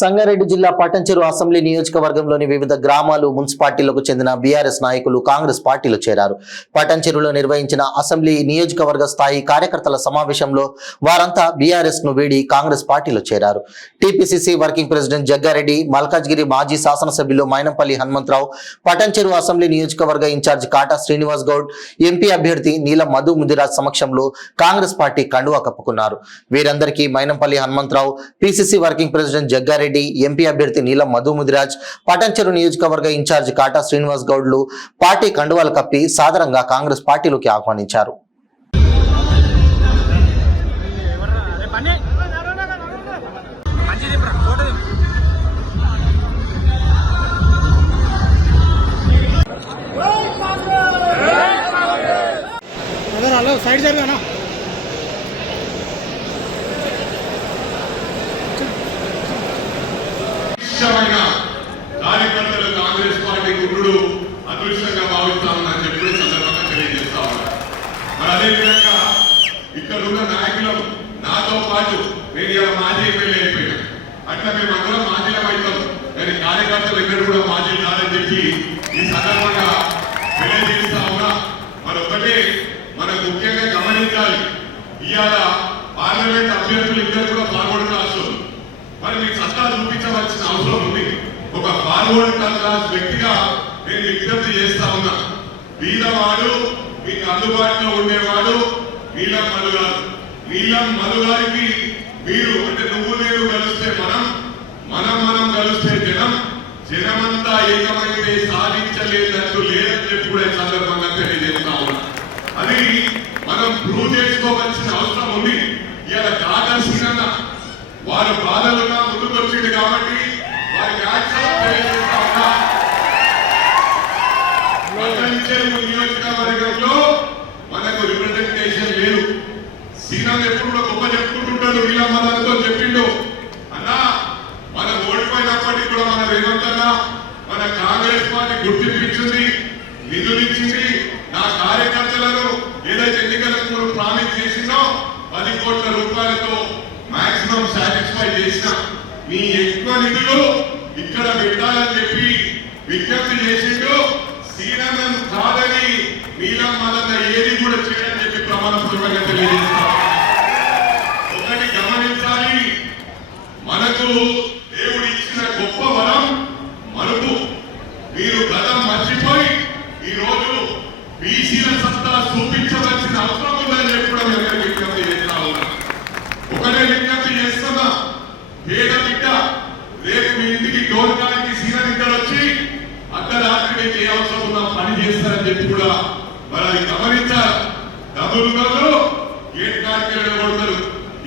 సంగారెడ్డి జిల్లా పట్టంచెరు అసెంబ్లీ నియోజకవర్గంలోని వివిధ గ్రామాలు మున్సిపాలిటీలకు చెందిన బీఆర్ఎస్ నాయకులు కాంగ్రెస్ పార్టీలో చేరారు. పట్టంచెరులో నిర్వహించిన అసెంబ్లీ నియోజకవర్గ స్థాయి కార్యకర్తల సమావేశంలో వారంతా బీఆర్ఎస్ ను వీడి కాంగ్రెస్ పార్టీలో చేరారు. TPCC working president Jaggareddy, Malkajgiri మాజీ శాసనసభ్యులు మైనంపల్లి హనుమంతరావు, పట్టంచెరు అసెంబ్లీ నియోజకవర్గ ఇన్ఛార్జ్ కాటా శ్రీనివాస్ గౌడ్, ఎంపీ అభ్యర్థి నీలం మధు ముదిరాజ్ సమక్షంలో కాంగ్రెస్ పార్టీ కండువా కప్పుకున్నారు. వీరందరికీ Mynampally Hanumantharao, PCC working president Jaggareddy, MP అభ్యర్థి నీలం మధు ముదిరాజ్, పట్టంచెరు నియోజకవర్గ ఇన్ఛార్జ్ కాటా శ్రీనివాస్ గౌడ్లు పార్టీ కండువాలు కప్పి సాదరంగా కాంగ్రెస్ పార్టీలోకి ఆహ్వానించారు. సైడ్ జరిగానా కార్యకర్తలు కాంగ్రెస్ పార్టీ గురుడు అదృష్టంగా భావిస్తామని చెప్పి సందర్భంగా తెలియజేస్తా ఉన్నారు. మరి అదేవిధంగా ఇక్కడ ఉన్న నాయకులు నాతో పాటు నేను ఇలా మాజీ ఎమ్మెల్యే అయిపోయినా, అట్లా మేమందరం మాజీలం అవుతాం, కానీ కార్యకర్తలు ఎక్కడ కూడా మాజీలు కాదని చెప్పి ఈ సందర్భంగా తెలియజేస్తా ఉన్నా. మరొకటి మనం ముఖ్యంగా గమనించాలి, ఇవాళ పార్లమెంట్ అభ్యర్థులు ఇద్దరు కూడా ఫార్వర్డ్ క్లాస్, మరి మీకు సత్తా చూపించవలసిన అవసరం ఉంది. ఒక ఫార్వర్డ్ క్లాస్ వ్యక్తిగా నేను విజ్ఞప్తి చేస్తా ఉన్నా, వీరవాడు మీకు అందుబాటులో ఉండేవాడు నీలం మధు గారు. నీలం మధు గారికి మీరు అంటే నువ్వు నేను కలిస్తే మనం కలిస్తే జనమంతా ఏకమైతే సాధించలేదంటూ లేదని చెప్పి కూడా ఈ సందర్భంగా తెలియజేస్తా ఉన్నా. అది మనం ప్రూవ్ చేసుకోవాల్సిన అవసరం ఉంది. ఇలా కాదర్శనంగా వారు బాధలున్నా ముందుకు వచ్చింది కాబట్టి వారికి తెలియజేస్తా ఉన్నా. నియోజకవర్గంలో మనకు రిప్రజెంటేషన్ లేదు. సీనం ఎప్పుడు కూడా గొప్ప చెప్పుకుంటుంటాడు, వీళ్ళమ్మతో చెప్పిండు అన్నా మనం ఓడిపోయినప్పటికీ కూడా మన రేవంతన్నా మన కాంగ్రెస్ పార్టీ గుర్తింపించింది, నిధులు ఇచ్చింది, నా కార్యకర్తలను ఏదైతే ఎన్నికలకు ప్రామిస్ చేసిందో 10 కోట్ల రూపాయలతో మాక్సిమం సాటిస్ఫై చేసిన మీ ఎక్కువ నిధులు ఇక్కడ పెట్టాలని చెప్పి విజ్ఞప్తి చేసిండు. సీనం కాదని నీలం మదన్న ఏది కూడా చేయని చెప్పి ప్రమాణపూర్వకంగా తెలియజేస్తాం. ఒకటి గమనించాలి, మనకు దేవుడు ఇచ్చిన గొప్ప వరం మరుపు. మీరు గతం మర్చిపోయి ఈ రోజు బీసీల సత్తా చూపించవలసిన అవసరం ఉందని చెప్పి కూడా మేము విజ్ఞప్తి చేస్తా ఉన్నాం. ఒకటే విజ్ఞప్తి చేస్తున్నా, పేద బిడ్డ రేపు మీ ఇంటికి గౌరవానికి సీనియర్ వచ్చి అర్ధరాత్రి మీకు ఏ అవసరం ఉన్నా పని చేస్తారని చెప్పి కూడా మరి అది గమనించాలి. డబ్బులు గేట్ కార్యక్రమం కొడతారు,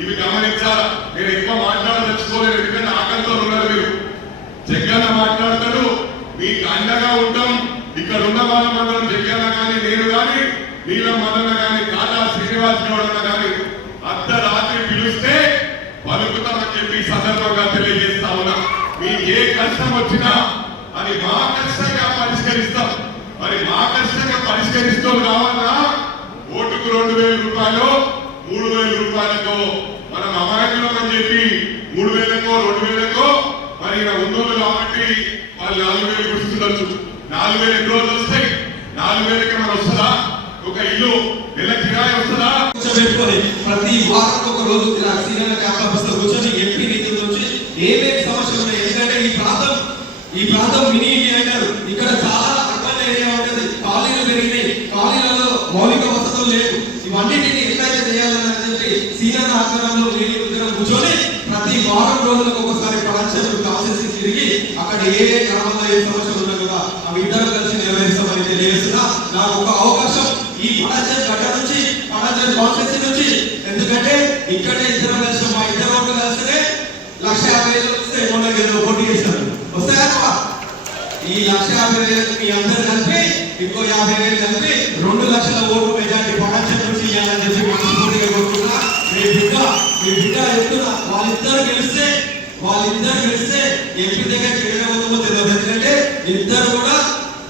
ఇవి గమనించాలి. నేను ఎక్కువ మాట్లాడదలుచుకోలేదు, ఎందుకంటే ఆకలితో ఉన్నారు మీరు. జగ్గన్న మాట్లాడతాడు, మీకు అండగా ఉంటాం. ఇక్కడ ఉన్న వాళ్ళందరం జగ్గన్న కానీ నేను కానీ నీలం మదన్న కానీ కాటా శ్రీనివాస్ గౌడన్న కానీ అర్ధరాత్రి పిలిస్తే పలుకుతామని చెప్పి సందర్భంగా తెలియజేస్తా ఉన్నా. మీకు ఏ కష్టం వచ్చినా అది మా కష్టంగా పరిష్కరిస్తాం. మరి మా కష్టంగా పరిష్కరిస్తూ కావాలన్నా ఓటుకు 2,000 రూపాయలు 3,000 రూపాయలతో మనం అమాయకులం అని చెప్పి 3,000కో 2,000కో మరి ఉన్నోళ్ళు కాబట్టి వాళ్ళు 4,000 గుర్తుండొచ్చు. 4,000 ఎన్ని రోజులు వస్తాయి? 4,000కి మనం వస్తుందా? ఒక ఇల్లు నెల కిరాయి వస్తుందా? పెట్టుకొని ప్రతి వారం ఒక రోజు సీనియర్ క్యాంపస్ లో కూర్చొని ఎంపీ నిధుల నుంచి ఏమేమి సమస్యలు ఉన్నాయి. ఎందుకంటే ఈ ప్రాంతం మినీ ఇండియా అంటారు. ఇక్కడ చాలా అర్బన్ ఏరియా ఉంటుంది, కాలనీలు పెరిగినాయి, కాలనీలలో మౌలిక వసతులు లేవు. ఇవన్నింటినీ ఎట్లయితే చేయాలని చెప్పి సీనియర్ ఆధ్వర్యంలో మీరు కూర్చొని ప్రతి వారం రోజులకు ఒకసారి పడంచెరు కాన్స్టిట్యూన్సీ తిరిగి అక్కడ ఏ గ్రామంలో ఏ సమస్యలు ఉన్నా కూడా అవి ఇద్దరు కలిసి నిర్వహిస్తామని తెలియజేస్తున్నా. నాకు ఒక అవకాశం ఈ పడంచెరు గడ్డ నుంచి పడంచెరు కాన్స్టిట్యూన్సీ నుంచి, ఎందుకంటే ఇక్కడే ఇద్దరు కలిసి మా ఇద్దరు ఓట్లు కలిస్తే 1,50,000 వస్తే మొన్న పోటీ చేశారు. వస్తాయా? ఈ 1,50,000 మీ అందరు కలిపి ఇంకో 50,000 కలిపి 2 లక్షల ఓట్లు మెజార్టీ పడంచెరు నుంచి ఇవ్వాలని చెప్పి మనస్ఫూర్తిగా కోరుకుంటున్నా. మీ బిడ్డ చెప్తున్నా, వాళ్ళిద్దరు గెలిస్తే ఎంపీ దగ్గర వెళ్ళకపోతుందో తెలియదు. ఎందుకంటే ఇద్దరు కూడా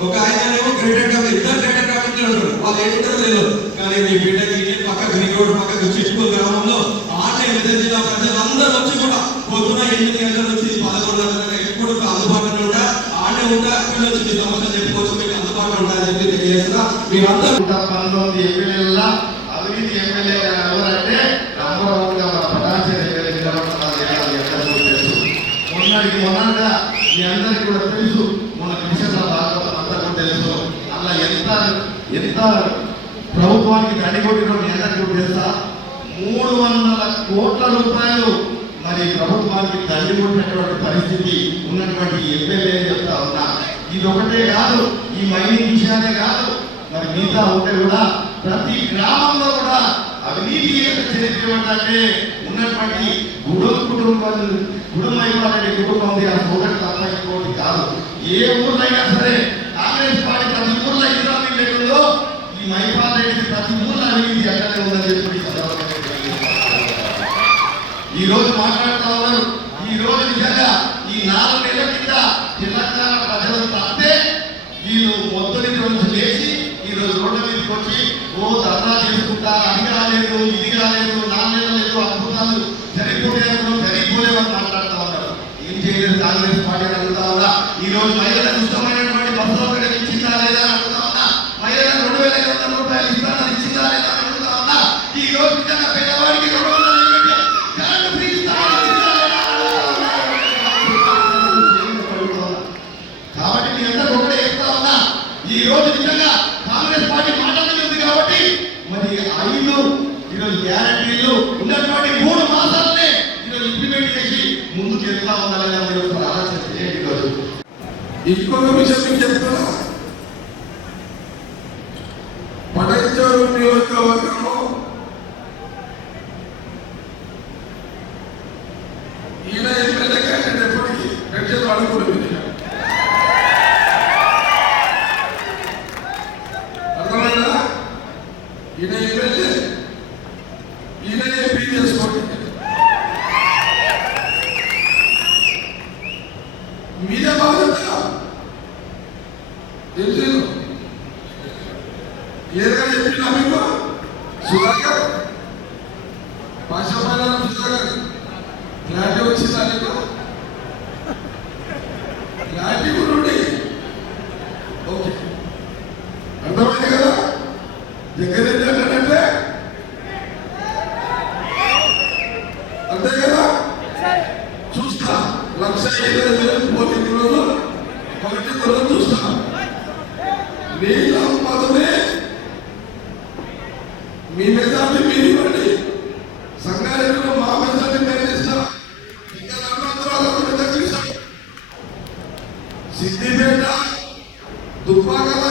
ఒక ఆయన గ్రేటర్ కాబట్టి ఇద్దరు గ్రేటర్ కాబట్టి వాళ్ళు ఏమిటో తెలియదు. కానీ మీ బిడ్డకి పక్కకు రోడ్డు పక్కకు చిట్టుకూరు గ్రామంలో ఆట జిల్లా ప్రజలందరూ వచ్చి కూడా పొద్దున 8 గంటల నుంచి 11 చేస్తున్నా. మీరందరూ 19 ఎమ్మెల్యేల అవినీతి ఎమ్మెల్యే ఎవరంటే నంబర్ 1 గా మన ప్రధాన మొన్నగా మీ అందరికీ కూడా తెలుసు, మన మిషన్ల భాగవతం అంతా కూడా తెలుసు. అలా ఎంత ప్రభుత్వానికి దండిగొట్టినో మీ అందరికీ కూడా తెలుసా? 300 కోట్ల రూపాయలు మరి ప్రభుత్వానికి దండిగొట్టినటువంటి పరిస్థితి ఉన్నటువంటి ఎమ్మెల్యే చెప్తా ఉన్నా. ఇది ఒకటే కాదు, ఈ మైనింగ్ విషయాలే కాదు, మరి మిగతా ఉంటే కూడా ప్రతి గ్రామంలో కూడా అవినీతి చరిత్ర ఉన్నటువంటి గుడమైనటువంటి కుటుంబం ఉంది. ఆ ఒకటి తప్ప ఇంకోటి కాదు. ఏ ఊర్లో అయినా సరే కాంగ్రెస్ పార్టీ ప్రతి ఊర్లో ఇస్లామీ లేకుందో ఈ మైపాల్ రెడ్డి ప్రతి ఊర్లో అవినీతి ఎక్కడే ఉందని చెప్పి ఈ రోజు మాట్లాడుతూ ఉన్నారు. ఈ రోజు నిజంగా ఈ 4 నెలల కింద తెలంగాణ ప్రజలు తప్పితే వీళ్ళు మొత్తం నుంచి లేచి ఈ రోజు రోడ్ల మీదకి వచ్చి ధర్నా చేసుకుంటా, అది కాలేదు ఇది కాలేదు, 4 నెలలు లేదు, అద్భుతాలు జరిగిపోలేవని మాట్లాడుతూ ఉన్నారు. ఏం చేయలేదు కాంగ్రెస్ పార్టీ అని అడుగుతా ఉన్నా. ఈ రోజు మహిళలకు ఇష్టమైనటువంటి బస్సు సౌకర్యం ఇచ్చిందా లేదా అని అడుగుతా ఉన్నా. మహిళలకు 2,500 రూపాయలు ఇస్తానని ఇచ్చిందా లేదా అని అడుగుతా ఉన్నా. ఈ రోజు నిజంగా పేదవాడికి 200 కాబట్టి మీ అందరూ ఒకటే చెప్తా ఉన్నా. ఈ రోజు నిజంగా కాంగ్రెస్ పార్టీ మాట్లాడుతుంది కాబట్టి మరి 5 ఈరోజు గ్యారంటీలు ఉన్నటువంటి 3 మాసాలనే ఈరోజు ఇంప్లిమెంట్ చేసి ముందుకు వెళ్తా ఉండాలని మీరు ఆలోచన చేయండి. ఈరోజు ఇంకొక విషయం మీకు చెప్తున్నా, పటంచెరు నియోజకవర్గంలో ఈయన ఎమ్మెల్యే క్యాండిడేట్ ఎప్పటికీ పెన్షన్ వాడుకోలేదు. అర్థమైనా? ఈయన ఎమ్మెల్యే, ఈయన ఎంపీ చేసుకోండి. మీరే బాధ్యత. తెలుసు క్లియర్గా చెప్పినా మీకు. సుధాకర్ భాషపైన సుధాకర్ క్లారిటీ వచ్చిందా నీకు? క్లారిటీ కూడా ఉండి ఓకే, అర్థమైంది కదా? దగ్గర ఏంటంటే అంతే కదా? చూస్తా 1,25,000 పోలింగ్ రోజు 1 రోజు చూస్తా. నీళ్ళ మాత్రమే మీ మెజార్టీ మీరు ఇవ్వండి. సంగారెడ్డిలో మా మెజార్టీ మేము ఇస్తాం. ఇంకా సిద్దిపేట దుబ్బాకలో